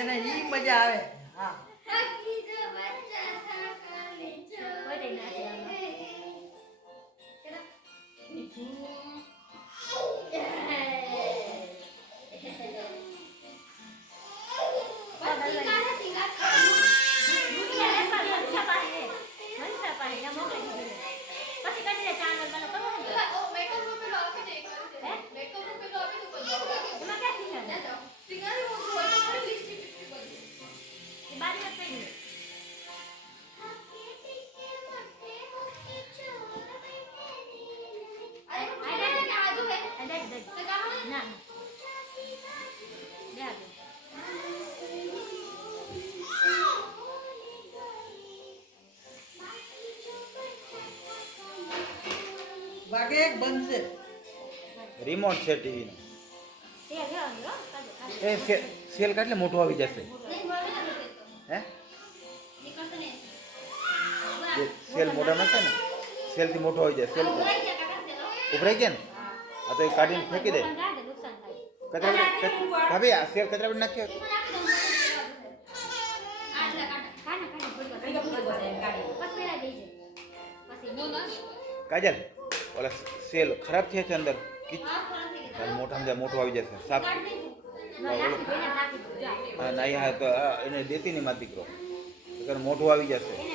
એને ઈ મજા આવે. હા વાગે એક બનશે. રિમોટ છે ટીવી નો. એ સેલ કેટલે મોટો આવી જશે હે? સેલ મોટો નથી ને, સેલ થી મોટો આવી જાય. સેલ ઉભરાઈ ગયા ને, આ તો એ કાઢીને ફેંકી દે. કચરા ભાભી આ સેલ કચરા નાખ્યો. કાજલ ઓલા સેલ ખરાબ થયા છે અંદર, મોટા મોટો આવી જશે સાફ. હા નહીં હા તો એને દેતી નહીં મારા દીકરો, મોટું આવી જશે.